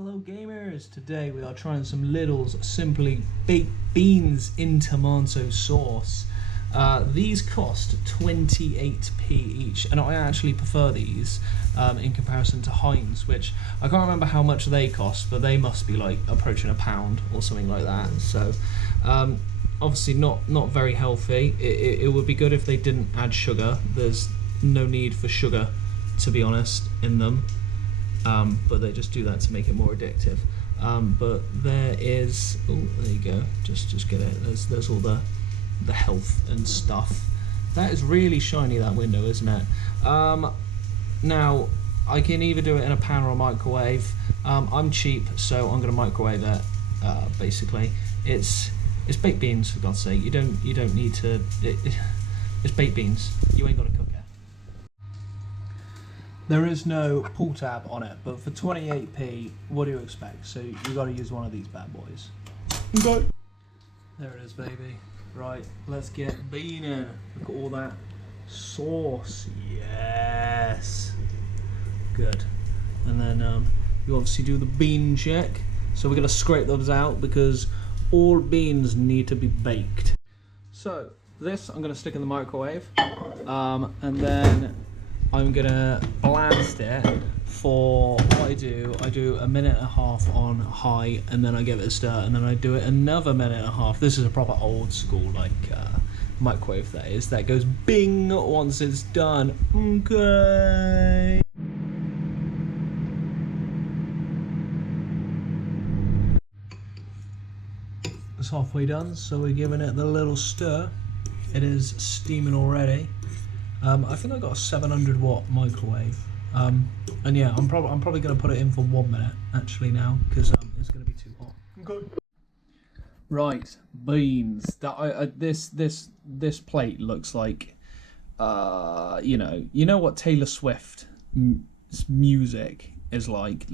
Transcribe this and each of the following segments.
Hello gamers, today we are trying some Lidl's Simply Baked Beans in tomato sauce. These cost 28p each, and I actually prefer these in comparison to Heinz, which I can't remember how much they cost, but they must be like approaching £1 or something like that. So obviously not very healthy. It would be good if they didn't add sugar. There's no need for sugar, to be honest, in them. But they just do that to make it more addictive. But there is, oh, there you go. Just get it. There's all the health and stuff. That is really shiny, that window, isn't it? Now I can either do it in a pan or a microwave. I'm cheap, so I'm gonna microwave it. Basically, it's baked beans, for God's sake. You don't need to. It's baked beans. You ain't gotta cook it. There is no pull tab on it, but for 28p, what do you expect? So you got to use one of these bad boys. Okay. There it is, baby. Right, let's get beaning. Look at all that sauce. Yes. Good. And then you obviously do the bean check. So we're going to scrape those out because all beans need to be baked. So this I'm going to stick in the microwave, and then I'm gonna blast it for what I do a minute and a half on high, and then I give it a stir, and then I do it another minute and a half. This is a proper old school microwave that goes bing once it's done. Okay. It's halfway done, so we're giving it the little stir. It is steaming already. I think I got a 700 watt microwave, and yeah, I'm probably going to put it in for 1 minute actually now, because it's going to be too hot. Okay. Right, beans. This plate looks like you know what Taylor Swift music is like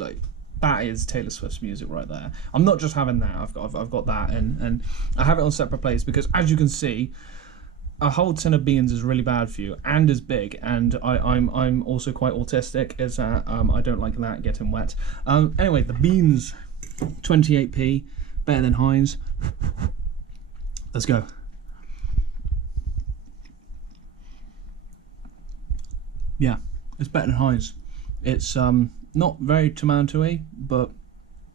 that is Taylor Swift's music right there. I'm not just having that. I've got that, and I have it on separate plates because, as you can see, a whole tin of beans is really bad for you and is big, and I'm also quite autistic, is that I don't like that getting wet. Anyway, the beans, 28p, better than Heinz. Let's go. Yeah, it's better than Heinz. It's not very tomatoey, but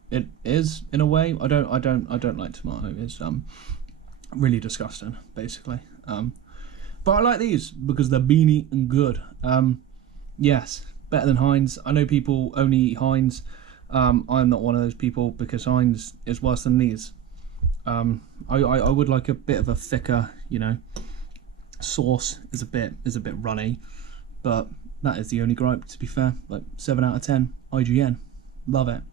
it is in a way. I don't like tomato. It's really disgusting, basically. But I like these because they're beany and good. Yes, better than Heinz. I know people only eat Heinz. I'm not one of those people because Heinz is worse than these. I would like a bit of a thicker, sauce is a bit runny, but that is the only gripe, to be fair. Like 7 out of 10 IGN. Love it.